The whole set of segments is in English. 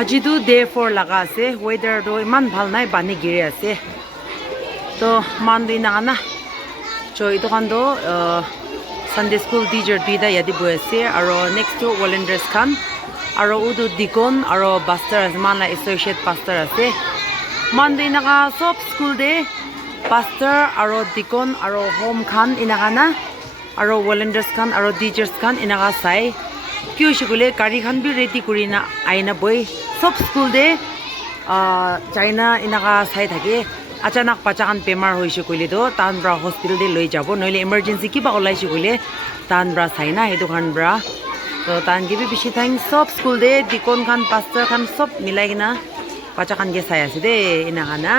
আজি to day 4 laga ase weather to iman bhal nai bani giri ase to mandui na na so itu kan to Sunday school teacher duida yadi boi ase aro next to volunteers khan aro udu dikon aro pastor man la associate pastor ase mandui na ka sob school de pastor aro dikon aro home khan inaga na aro volunteers khan aro teachers khan inaga sai kyu shigule gari khan bi ready kurina aina boy sob school de China inaga sai thake achanak pachakan bemar hoise koile do tan bra hospital de loi jabo noile emergency ki ba olai shigule tan bra sai na edu khan bra to tan gi bi bishi thang sob school de dikon khan pastor khan sob milai gina pachakan ge sai ase de inaga na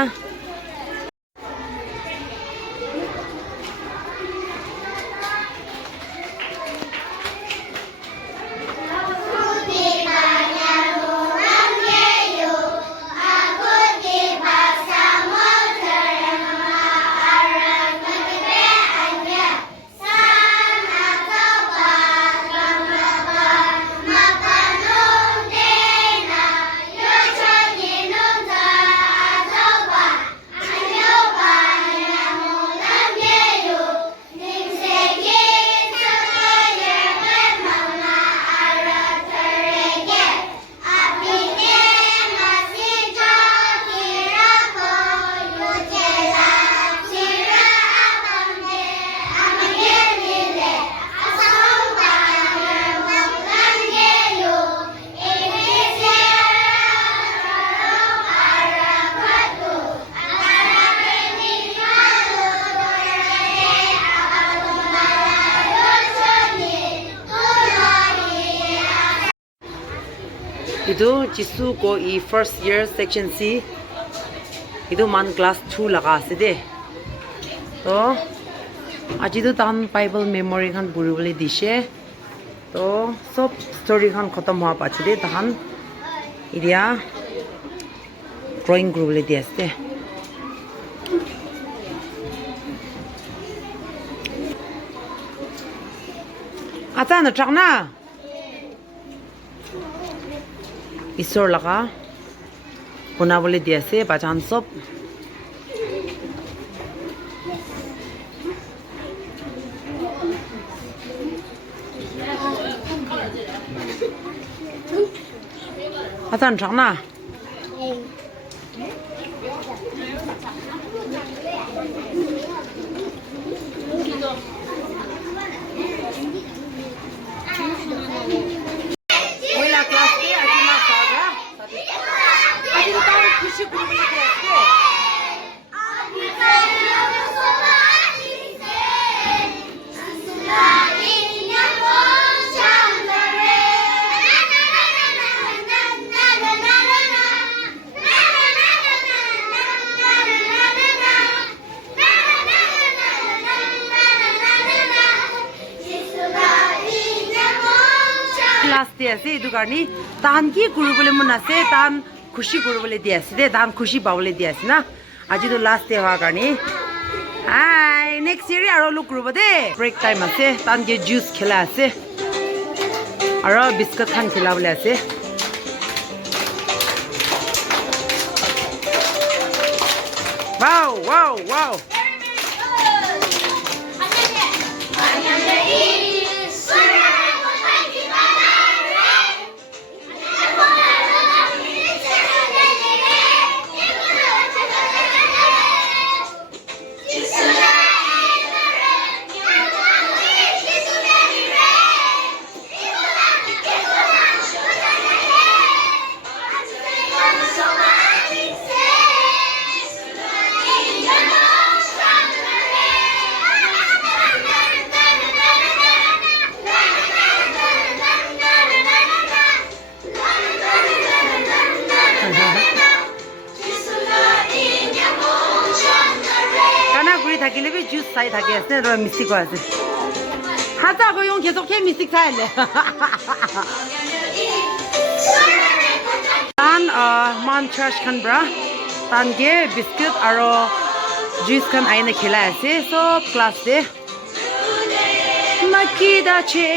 Itu Jisu ko I first year section C itu man class 2 laga ase de to aji to tan Bible memory khan buribole dishe to sob story khan khatam hoa pache de tan idia drawing buribole di ase ata na chakna Isor laga puna bole di ase bachan sob atan chakna class de ase edu karni tan ki guru bole mon ase tan khushi guru bole di ase de tan khushi paule di ase na aji to last day hoa karni hi next year aro look guru bode break time ase tan ge juice khela ase aro biscuit khan khela bole ase wow wow wow থাকিলে B juice চাই থাকে আছে ৰ মিষ্টি ক আছে হাতা গৈ ওং কেতো কে মিষ্টি খাইলে tan man church kan bra tan ge biscuit aro juice kan aina khela ase so class de makida che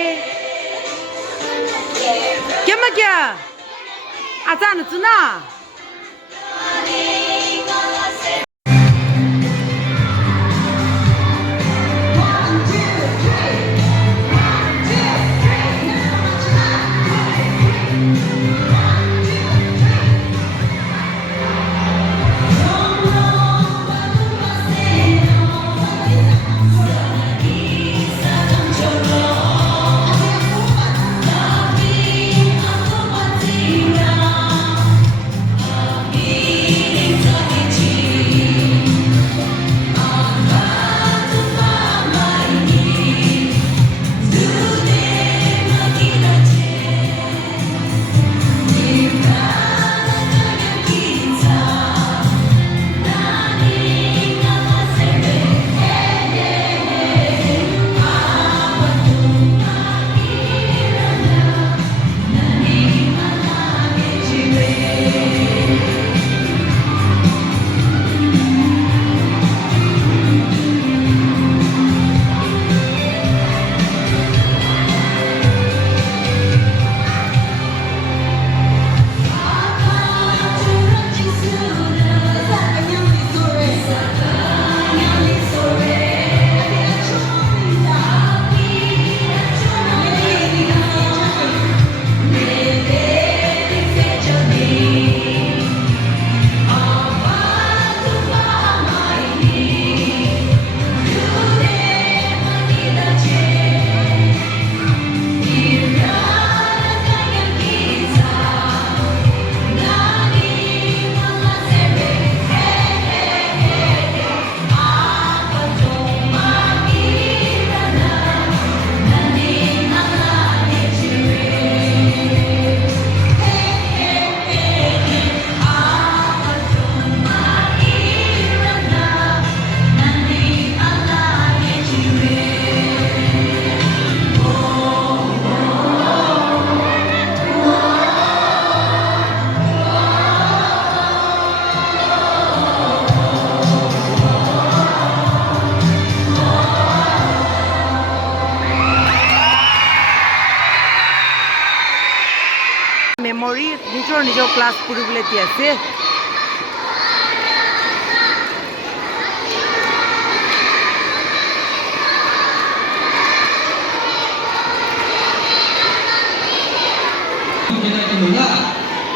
kya 아자는 주나. Memory নিজৰ নিজৰ ক্লাছ কৰিবলৈ দি আছে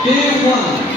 Game 1.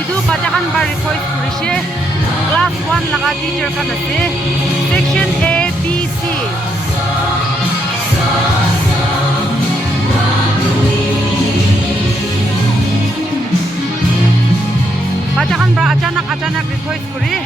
Itu bacakan bar request kurishe class 1 laga teacher kan ase section A B C bacakan bar acanak request kuri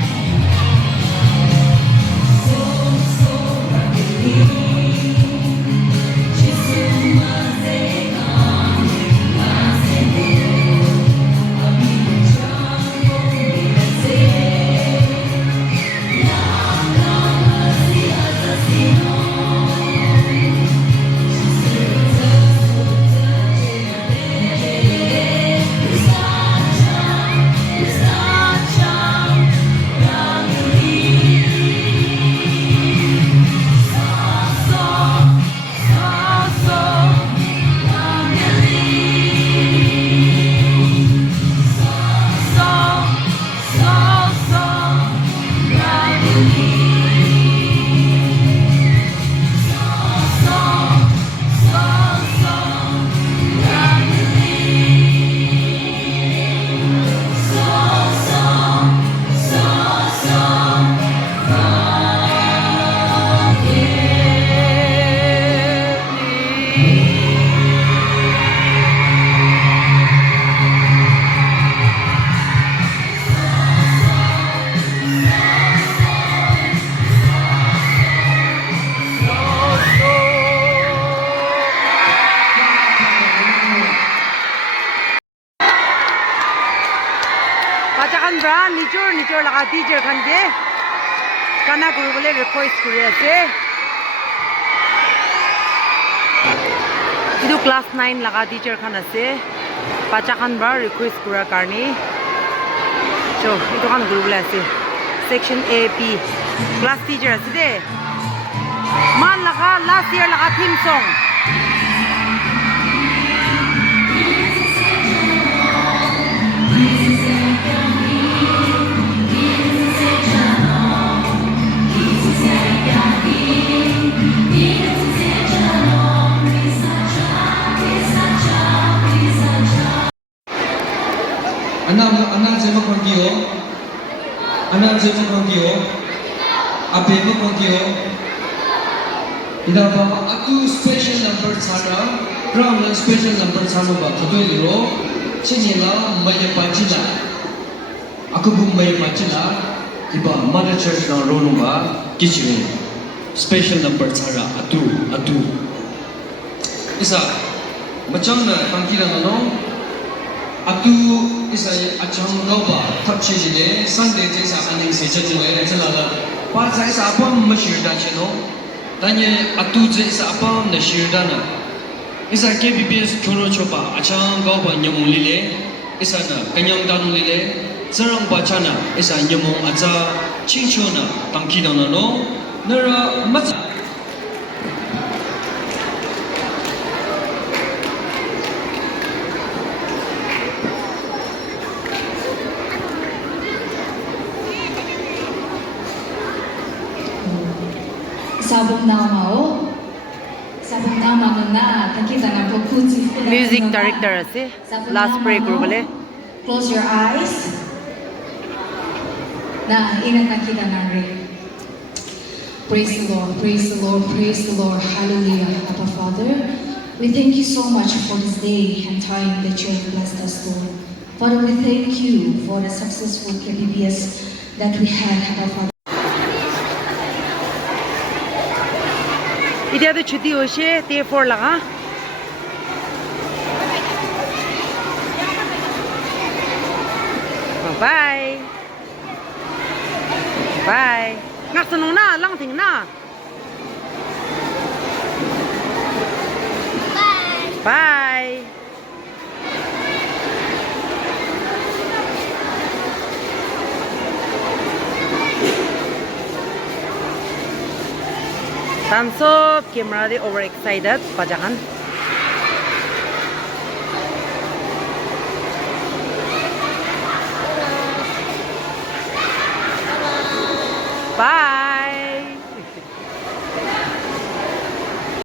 khan bra nijor laga teacher khan ke kana kuribole request kuri ase. Idu class 9 laga teacher khan ase. Bacha khan bra request kura karni. So itu kan kuribole ase. Section AP class teacher ase de. Man laga last year laga theme song. Anak saya mau kongkio, apa mau kongkio? Ida apa? Aku special number sana, ground special number sana ba? Kau itu lo, sini lah, maya pacina. Aku pun maya pacina, iba mother church na rono ba? Kicin, special number sana, atu. Isa, macam na kongkira no? Atu isa achang gauba thapche jine Sunday jesa aning se chajue chalala pa sa isa apam mashirda cheno tanye atu je isa apam na shirda na isa KBBS choro chopa achang gauba nyamung lile isa na kanyang danu lile zarang bachana isa nyamung acha chingchona tangki dana no nara mat Sabong nama na takita na po kuti. Music director ase. Last pray kuribole. Close your eyes. Na ina takita na rin. Praise the Lord, praise the Lord, praise the Lord. Hallelujah, Abba Father. We thank you so much for this day and time that you have blessed us, Lord. Father, we thank you for the successful KBBS that we had, Abba Father. Ida tu chuti hoise T4 laga. Bye. Bye. Ngak senong na, lang ting na. Bye. Bye. Thumbs up, camera di overexcited, pajakan.